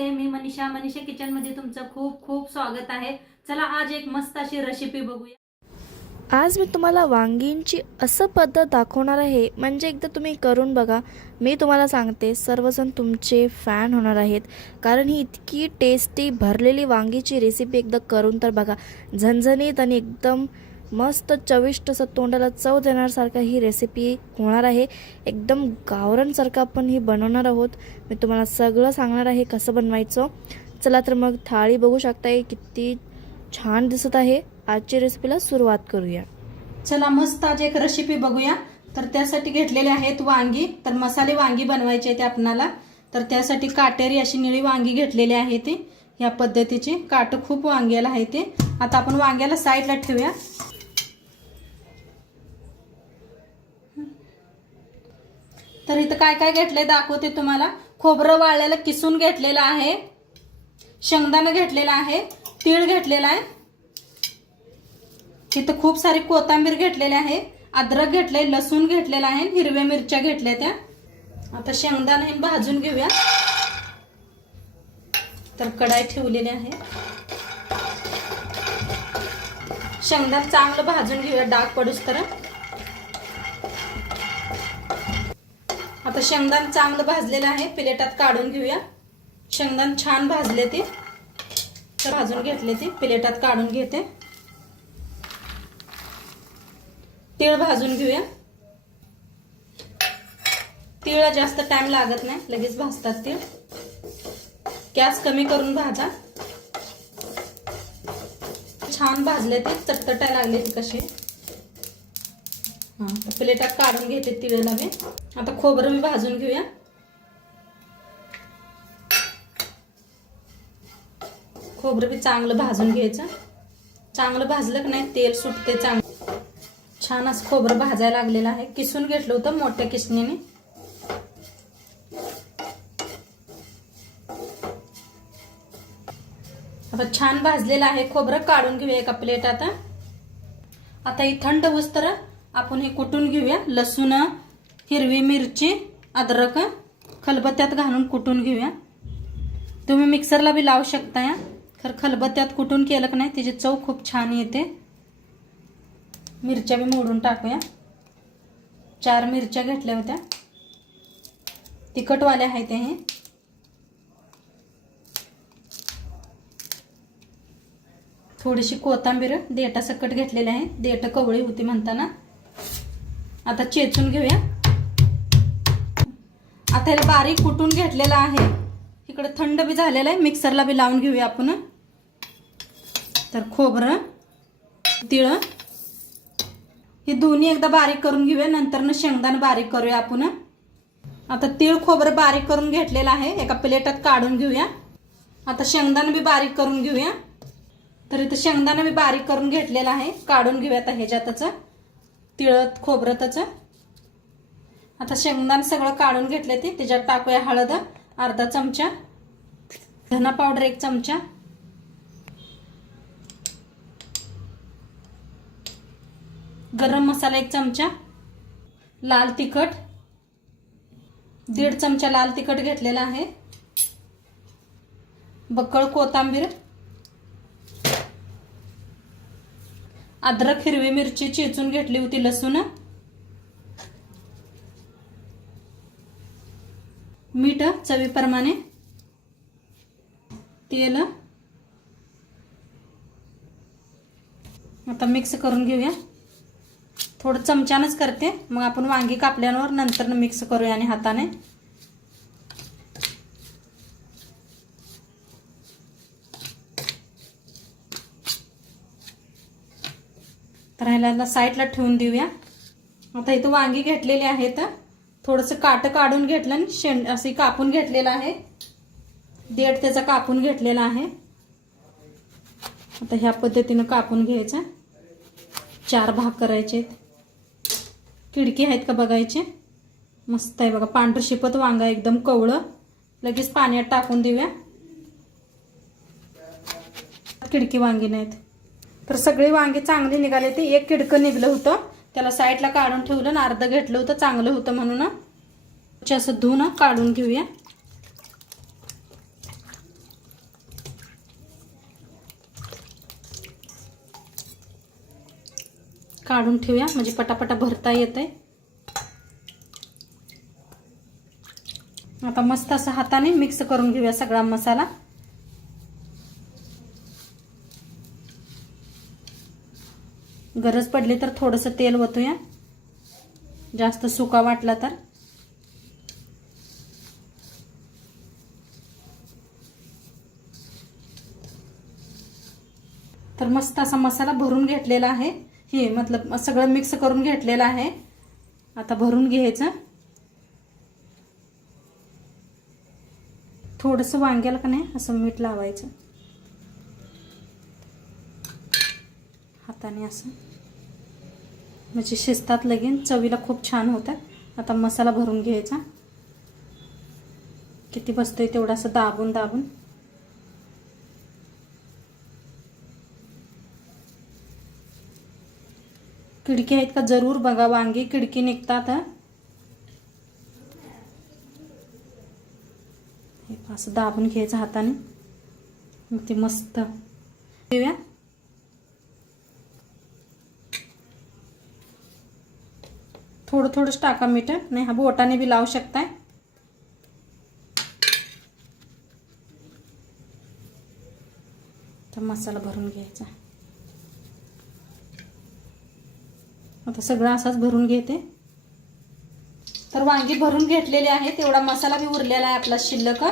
नमस्ते, मी Manisha kitchen मध्ये तुमचं खूप खूप स्वागत आहे। चला आज एक मस्त अशी रेसिपी बघूया। आज मी तुम्हाला वांगींची असं पद्धत दाखवणार आहे, म्हणजे एकदा तुम्ही करून बघा। मी तुम्हाला सांगते सर्वजण तुमचे फॅन होणार आहेत, कारण ही इतकी टेस्टी भरलेली वांगीची रेसिपी एकदा करून तर बघा। झणझणीत आणि एकदम मस्त चविष्ट असं तोंडाला चव देण्यासारखं ही रेसिपी होणार आहे। एकदम गावरानसारखं आपण ही बनवणार आहोत। मी तुम्हाला सगळं सांगणार आहे कसं बनवायचं। चला तर मग थाळी बघू शकताय किती छान दिसत आहे। आजची रेसिपीला सुरुवात करूया। चला मस्त आज एक रेसिपी बघूया। तर त्यासाठी घेतलेले आहेत वांगी। तर मसाले वांगी बनवायचे आहेत आपल्याला। तर त्यासाठी काटेरी अशी निळी वांगी घेतलेली आहे ती या पद्धतीची। काट खूप वांग्याला आहे ते। आता आपण वांग्याला साईडला ठेवूया। तर इथं काय काय घेतलंय दाखवते तुम्हाला। खोबरं वाळलेलं किसून घेतलेलं आहे, शेंगदाणा घेतलेला आहे, तीळ घेतलेला आहे, इथं खूप सारी कोथिंबीर घेतलेली आहे, अद्रक घेतलंय, लसूण घेतलेला आहे, हिरव्या मिरच्या घेतल्या त्या। आता शेंगदाणा हे भाजून घेऊया। तर कढाई ठेवलेली आहे, शेंगदाणा चांगलं भाजून घेऊया डाग पडूस तर। आता शेंगदाणा चांगलं भाजलेलं आहे, प्लेटात काढून घेऊया। शेंगदाणा छान भाजले ते, तर भाजून घेतले ते प्लेटात काढून घेते। तीळ भाजून घेऊया। तीळला जास्त टाइम लागत नाही, लगेच भाजतात तीळ। गॅस कमी करून भाजा। छान भाजले ते, चटचटायला लागले ते कसे। प्लेटात काढून घेते तीळला मी। आता खोबरं मी भाजून घेऊया। खोबरं बी चांगलं भाजून घ्यायचं। चांगलं भाजलं की नाही तेल सुटते चांगलं। छान असं खोबरं भाजायला लागलेलं आहे। किसून घेतलं होतं मोठ्या किसणीने। आता छान भाजलेलं आहे खोबरं, काढून घेऊया एका प्लेटात। आता ही थंड होईस्तर आपण हे कुटून घेऊया। लसूण, हिरवी मिरची, अद्रक खलबत्त्यात घालून कुटून घेऊया। तुम्ही मिक्सरला बी लावू शकता, खर खलबत्त्यात कुटून केलं की नाही त्याची चव खूप छान येते। मिरच्या बी मोडून टाकूया। 4 मिरच्या घेतल्या होत्या, तिखटवाल्या आहेत हे। थोडीशी कोथिंबीर देठासकट घेतलेली आहे, देठ कवळी होती म्हणताना। आता चेचून घेऊया। आता हे बारीक कुटून घेतलेलं आहे, इकडे थंड बी झालेलं आहे, मिक्सरला बी लावून घेऊया आपण। तर खोबरं, तीळ हे दोन्ही एकदा बारीक करून घेऊया, नंतर शेंगदाणा बारीक करूया आपण। आता तीळ खोबरं बारीक करून घेतलेलं आहे, एका प्लेटात काढून घेऊया। आता शेंगदाणा बी बारीक करून घेऊया। तर इथं शेंगदाणा बी बारीक करून घेतलेला आहे, काढून घेऊया आता ह्याच्यातच तिळत खोबरतच। आता शेंगदाणा सगळं काढून घेतले ते, त्याच्यात टाकूया हळद अर्धा चमचा, धना पावडर 1 चमचा, गरम मसाला 1 चमचा, लाल तिखट 1.5 चमचा लाल तिखट घेतलेला आहे, बक्कळ कोथिंबीर, अद्रक हिरवी मिरची चेचून घेतली होती, लसूण, मीठ चवीप्रमाणे, तेल। आता मिक्स करून घेऊया। थोडं चमच्यानंच करते, मग आपण वांगी कापल्यावर नंतर मिक्स करूया आणि हाताने। तर ह्याला साईडला ठेवून देऊया। आता इथं वांगी घेतलेली आहेत, थोडंसं काट काढून घेतलं आणि असे कापून घेतलेलं आहे, देठ त्याचा कापून घेतलेला आहे। आता ह्या पद्धतीने कापून घ्यायचं, 4 भाग करायचे। खिडकी आहेत का बघायचे। मस्त आहे बघा, पांढरं शिपत वांगा एकदम कवळं। लगेच पाण्यात टाकून देऊया, खिडकी वांगी नाहीत। तर सगळी वांगी चांगली निघाले ते, एक खिडकं निघलं होतं त्याला साईडला काढून ठेवलं आणि अर्ध घेतलं होतं, चांगलं होतं म्हणून असं धुवून काढून घेऊया। काढून ठेवूया म्हणजे पटापटा भरता येतंय. आता मस्त असं हाताने मिक्स करून घेऊया सगळा मसाला. गरज पडली तर थोडंसं तेल ओतूया, जास्त सुका वाटला तर मस्त असा मसाला भरून घेतलेला आहे. हे मतलब सगळं मिक्स करून घेतलेलं आहे. आता भरून घ्यायचं. थोडंसं वांग्याला का नाही असं मीठ लावायचं हाताने असं, म्हणजे शिजतात लगेच, चवीला खूप छान होतात. आता मसाला भरून घ्यायचा. किती बसतोय तेवढं असं दाबून दाबून. खिडकी आहेत का जरूर बघा, वांगी खिडकी निघतात. असं दाबून घ्यायचं हाताने, मग ते मस्त घेऊया. थोडं थोडंच टाका मीठ, नाही हा बोटाने बी लावू शकताय. तर मसाला भरून घ्यायचा. आता सगळं असाच भरून घेते. तर वांगी भरून घेतलेली आहे, तेवढा मसाला बी उरलेला आहे आपला शिल्लक.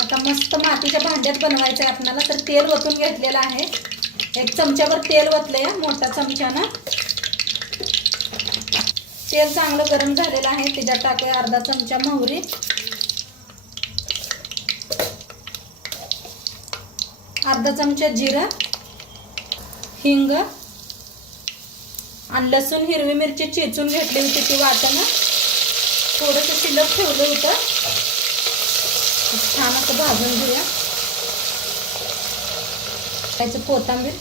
आता मस्त मातीच्या भांड्यात बनवायचं आहे आपल्याला. तर तेल ओतून घेतलेलं आहे, 1 चमच्यावर तेल ओतलंय मोठ्या चमच्यानं. तेल चांगलं गरम झालेलं आहे, त्याच्यात टाकूया अर्धा चमचा मोहरी, अर्धा चमचा जिरं, हिंग आणि लसूण हिरवी मिरची चेचून घेतली होती ती वाटणं थोडंसं शिल्लक ठेवलं होतं. छान असं भाजून घेऊया. त्याचं कोथिंबीर,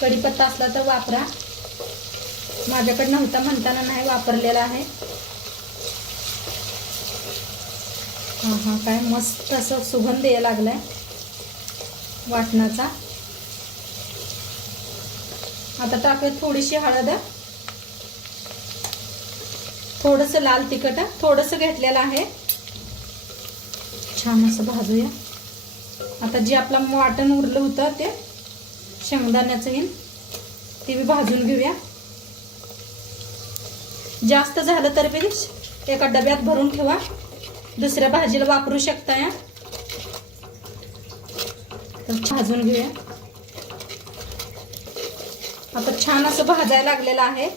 कढीपत्ता असला तर वापरा, माझ्याकडे नव्हता म्हणताना नाही वापरलेला आहे. हा काय मस्त असं सुगंध यायला लागलाय वाटणाचा. आता टाकूया थोडीशी हळद, थोडंसं लाल तिखट थोडंसं घेतलेलं आहे. छान असं भाजूया. आता जे आपलं वाटण उरलं होतं ते शेंगदाण्याचं येईल ते बी भाजून घेऊया. जास्त झालं तर बी एका डब्यात भरून ठेवा, दुसऱ्या भाजीला वापरू शकता या. तर भाजून घेऊया. आता छान असं भाजायला लागलेलं आहे.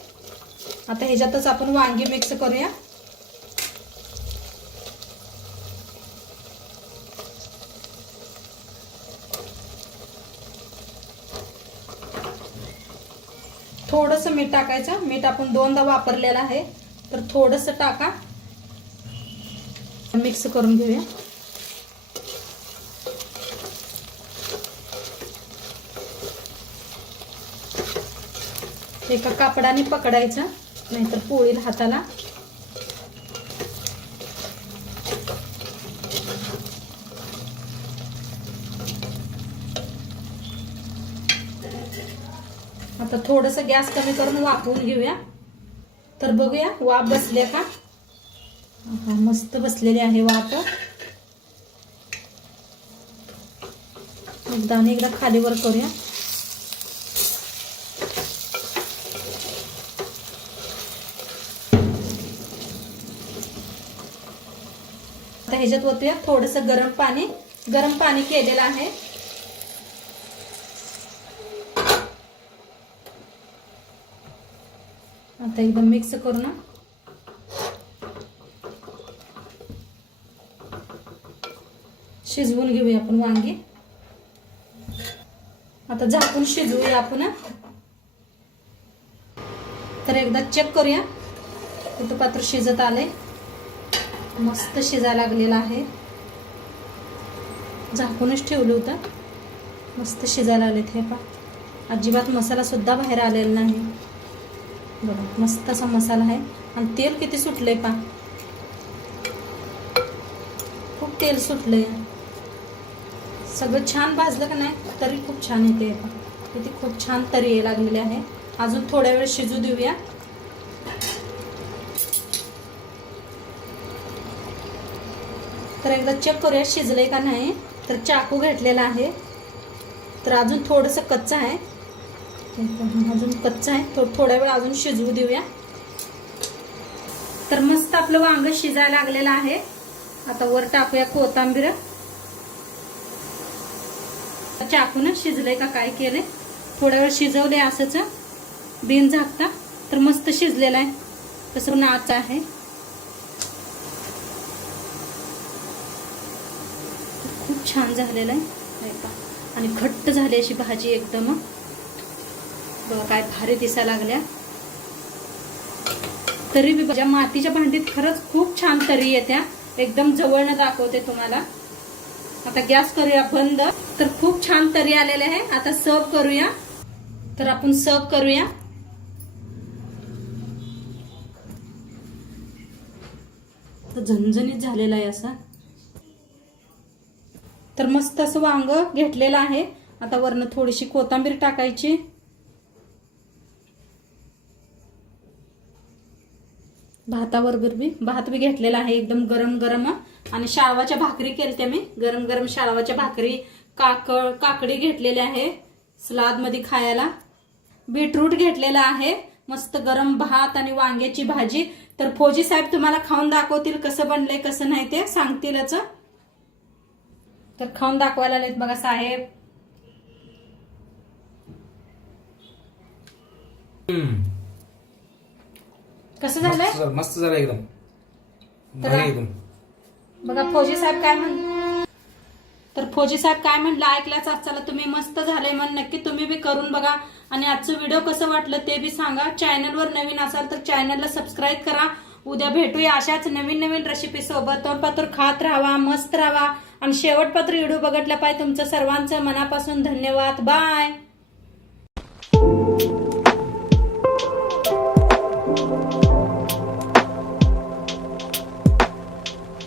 आता ह्याच्यातच आपण वांगी मिक्स करूया. थोडंसं मीठ टाकायचं. मीठ आपण 2दा वापरलेलं आहे, तर थोडंसं टाका. मिक्स करून घेऊया. एका कापडाने पकडायचं, नाहीतर पोळील हाताला. आता थोडंसं गॅस कमी करून वाफवून घेऊया. तर बघूया वाफ बसले का. मस्त बसलेली आहे वाफ. एकदा खालीवर करूया. आता ह्याच्यात ओतूया थोडंसं गरम पाणी केलेलं आहे. आता एकदम मिक्स करू ना. शिजवून घेऊया आपण वांगी. आता झाकून शिजवूया आपण. तर एकदा चेक करूया. इथं पात्र शिजत आले, मस्त शिजायला लागलेला आहे. झाकूनच ठेवलं होतं, मस्त शिजायला आले. हे पा अजिबात मसाला सुद्धा बाहेर आलेला नाही. बघा मस्त असा मसाला आहे. आणि तेल किती सुटलंय पा, खूप तेल सुटलंय. सगळं छान भाजलं का नाही तरी खूप छान येते पा. किती खूप छान तरी यायला लागलेले आहे. अजून थोड्या वेळ शिजू देऊया. तर एकदा चेक करूया शिजलंय का नाही. तर चाकू घेतलेला आहे. तर अजून थोडंसं कच्चं आहे, अजून कच्चं आहे. थोड्या वेळ अजून शिजवू देऊया. तर मस्त आपलं वांग शिजायला लागलेलं आहे. आता वर टाकूया कोथिंबीर. चाकून शिजलंय का काय केलंय. थोड्या वेळ शिजवलंय असंच बिन झाकता. तर मस्त शिजलेलं आहे. तसं नाच आहे. खूप छान झालेलं आहे आणि घट्ट झाली अशी भाजी एकदम. बघा काय भारी दिसायला लागल्या. तरी बी माझ्या मातीच्या भांडीत खरंच खूप छान तरी येत्या. एकदम जवळनं दाखवते तुम्हाला. आता गॅस करूया बंद. तर खूप छान तरी आलेले आहे. आता सर्व करूया. तर आपण सर्व करूया. तर झणझणीत झालेला आहे असा. तर मस्त असं वांग घेतलेलं आहे. आता वरनं थोडीशी कोथिंबीर टाकायची. भाताबरोबर बी भात बी घेतलेला आहे एकदम गरम गरम. आणि शाळवाच्या भाकरी केलत्या मी. गरम गरम शाळवाच्या भाकरी, काकडी घेतलेली आहे सलाद मध्ये खायला. बीटरूट घेतलेला आहे. मस्त गरम भात आणि वांग्याची भाजी. तर फौजी साहेब तुम्हाला खाऊन दाखवतील कसं बनलंय कसं नाही ते सांगतीलच. तर खाऊन दाखवायला आलेत बघा साहेब. कसं झालंय. मस्त झालं एकदम. बघा फौजी साहेब काय तर फौजी साहेब काय म्हणलं ऐकल्याच चला तुम्ही. मस्त झालंय म्हण नक्की तुम्ही बी करून बघा. आणि आजचं व्हिडिओ कसं वाटलं ते बी सांगा. चॅनलवर नवीन असाल तर चॅनलला सबस्क्राईब करा. उद्या भेटूया अशाच नवीन नवीन रेसिपी सोबत. तोंडपात्र खात राहा, मस्त राहा आणि शेवटपात्र व्हिडिओ बघितला पाहिजे. तुमचं सर्वांचं मनापासून धन्यवाद. बाय.